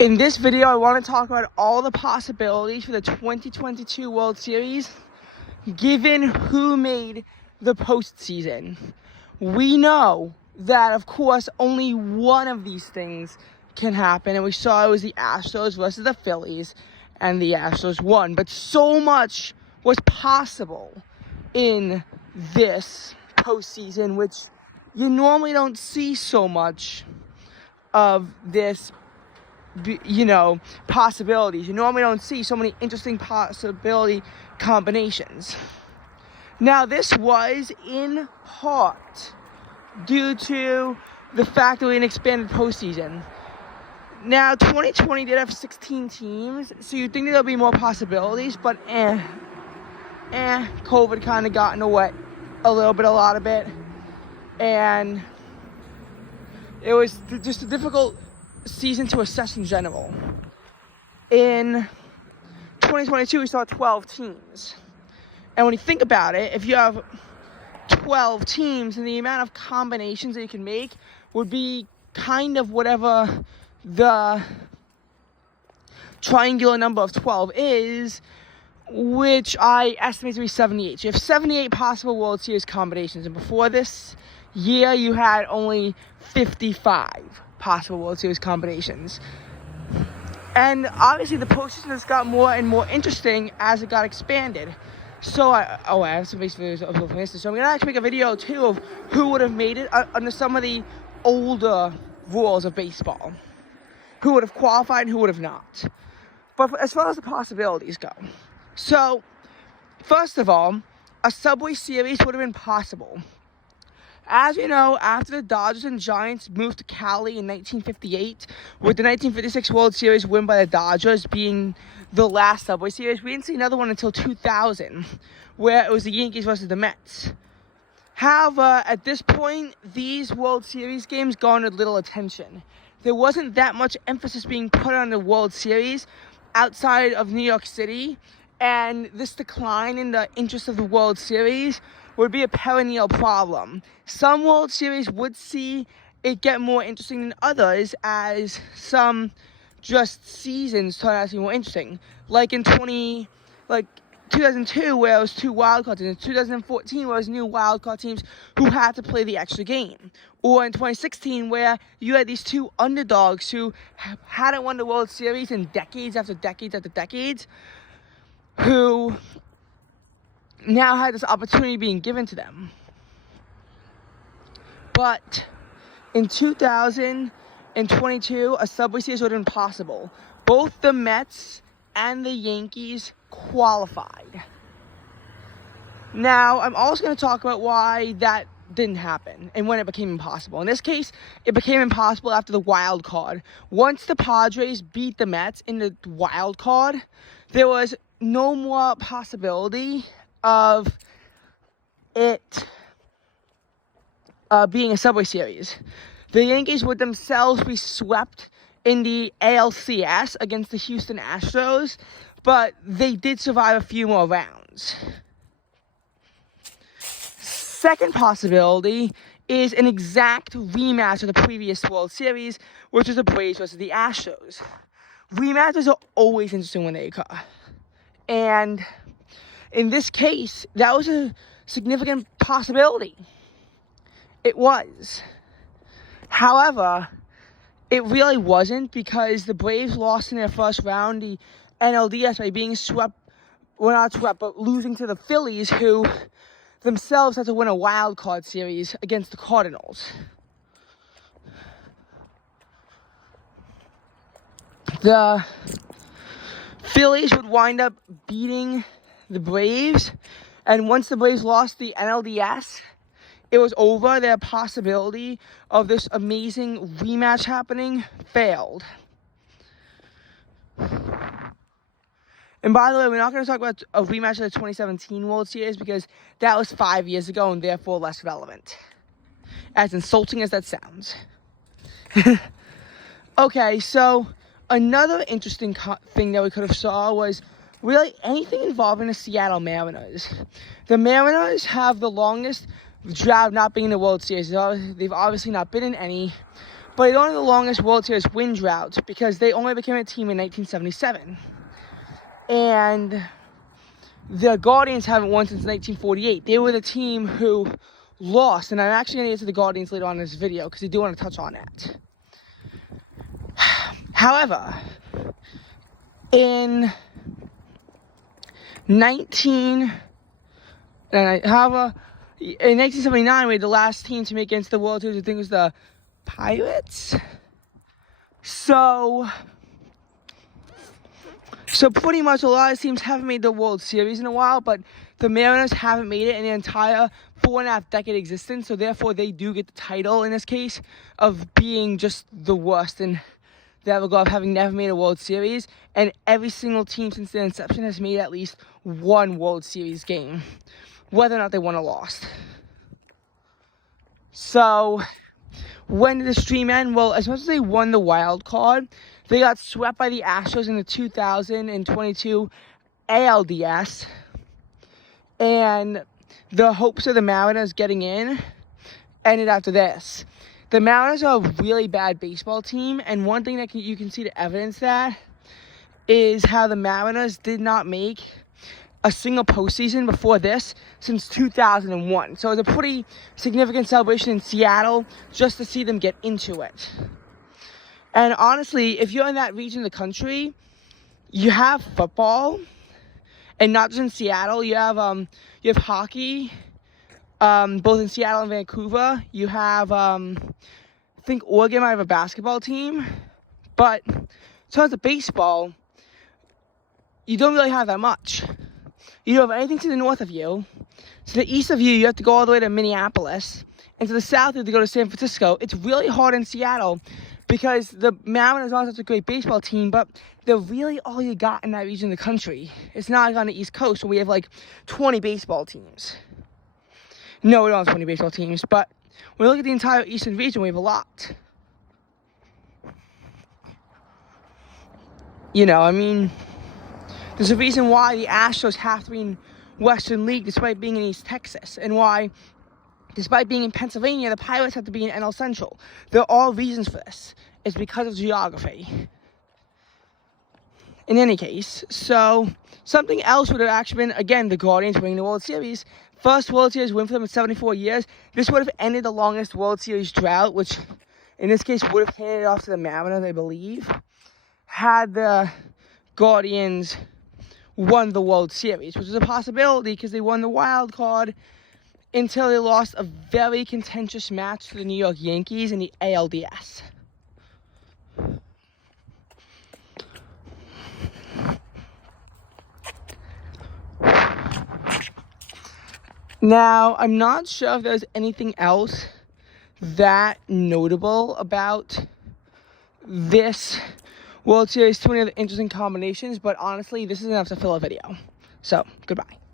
In this video, I want to talk about all the possibilities for the 2022 World Series, given who made the postseason. We know that, of course, only one of these things can happen, and we saw it was the Astros versus the Phillies, and the Astros won. But so much was possible in this postseason, which you normally don't see so much of this, possibilities. You normally don't see so many interesting possibility combinations. Now, this was in part due to the fact that we had an expanded postseason. Now, 2020 did have 16 teams, so you'd think that there'll be more possibilities, but COVID kind of got in the way a lot of it, and it was just a difficult season to assess in general. In 2022, we saw 12 teams. And when you think about it, if you have 12 teams, and the amount of combinations that you can make would be kind of whatever the triangular number of 12 is, which I estimate to be 78. So you have 78 possible World Series combinations, and before this year, you had only 55 possible World Series combinations. And obviously the postseason has got more and more interesting as it got expanded. So I have some basic videos of this. So I'm gonna actually make a video too of who would have made it under some of the older rules of baseball, who would have qualified and who would have not. But as far as the possibilities go, so first of all, a Subway Series would have been possible. As you know, after the Dodgers and Giants moved to Cali in 1958, with the 1956 World Series win by the Dodgers being the last Subway Series, we didn't see another one until 2000, where it was the Yankees versus the Mets. However, at this point, these World Series games garnered little attention. There wasn't that much emphasis being put on the World Series outside of New York City, and this decline in the interest of the World Series would be a perennial problem. Some World Series would see it get more interesting than others, as some just seasons turn out to be more interesting. Like in 2002, where it was two wildcard teams. In 2014, where it was new wildcard teams who had to play the extra game. Or in 2016, where you had these two underdogs who hadn't won the World Series in decades after decades after decades, who now had this opportunity being given to them. But in 2022, a Subway Series would have been possible. Both the Mets and the Yankees qualified. Now, I'm also going to talk about why that didn't happen and when it became impossible. In this case, it became impossible after the wild card. Once the Padres beat the Mets in the wild card, there was no more possibility of it being a Subway Series. The Yankees would themselves be swept in the ALCS against the Houston Astros, but they did survive a few more rounds. Second possibility is an exact rematch of the previous World Series, which was the Braves versus the Astros. Rematches are always interesting when they occur. And in this case, that was a significant possibility. It was. However, it really wasn't, because the Braves lost in their first round the NLDS by being swept, well, not swept, but losing to the Phillies, who themselves had to win a wild card series against the Cardinals. The Phillies would wind up beating the Braves, and once the Braves lost the NLDS, it was over. Their possibility of this amazing rematch happening failed. And by the way, we're not going to talk about a rematch of the 2017 World Series, because that was 5 years ago and therefore less relevant, as insulting as that sounds. Okay, so another interesting thing that we could have saw was really anything involving the Seattle Mariners. The Mariners have the longest drought not being in the World Series. They've obviously not been in any but they don't have the longest World Series win drought because they only became a team in 1977. And the Guardians haven't won since 1948. They were the team who lost, and I'm actually going to get to the Guardians later on in this video because I do want to touch on that. However, in 1979, we had the last team to make it into the World Series. I think it was the Pirates. So pretty much a lot of teams haven't made the World Series in a while, but the Mariners haven't made it in their entire 4.5 decade existence. So therefore, they do get the title in this case of being just the worst in that regard, of having never made a World Series. And every single team since their inception has made at least one World Series game, whether or not they won or lost. So when did the stream end? Well, as much as they won the wild card, they got swept by the Astros in the 2022 ALDS. And the hopes of the Mariners getting in ended after this. The Mariners are a really bad baseball team, and one thing that you can see to evidence that is how the Mariners did not make a single postseason before this since 2001. So it's a pretty significant celebration in Seattle just to see them get into it. And honestly, if you're in that region of the country, you have football, and not just in Seattle. You have hockey, both in Seattle and Vancouver. You have, I think Oregon might have a basketball team, but in terms of baseball, you don't really have that much. You don't have anything to the north of you. To the east of you, you have to go all the way to Minneapolis. And to the south, you have to go to San Francisco. It's really hard in Seattle because the Mariners are such a great baseball team, but they're really all you got in that region of the country. It's not like on the East Coast where we have like 20 baseball teams. No, we don't have 20 baseball teams, but when we look at the entire Eastern region, we have a lot. You know, I mean, there's a reason why the Astros have to be in Western League despite being in East Texas, and why, despite being in Pennsylvania, the Pirates have to be in NL Central. There are all reasons for this. It's because of geography. In any case, so something else would have actually been, again, the Guardians winning the World Series. First World Series win for them in 74 years. This would have ended the longest World Series drought, which in this case would have handed it off to the Mariners, I believe, had the Guardians won the World Series, which is a possibility because they won the wild card until they lost a very contentious match to the New York Yankees in the ALDS. Now, I'm not sure if there's anything else that notable about this World Series, 20 other interesting combinations, but honestly, this is enough to fill a video. So, goodbye.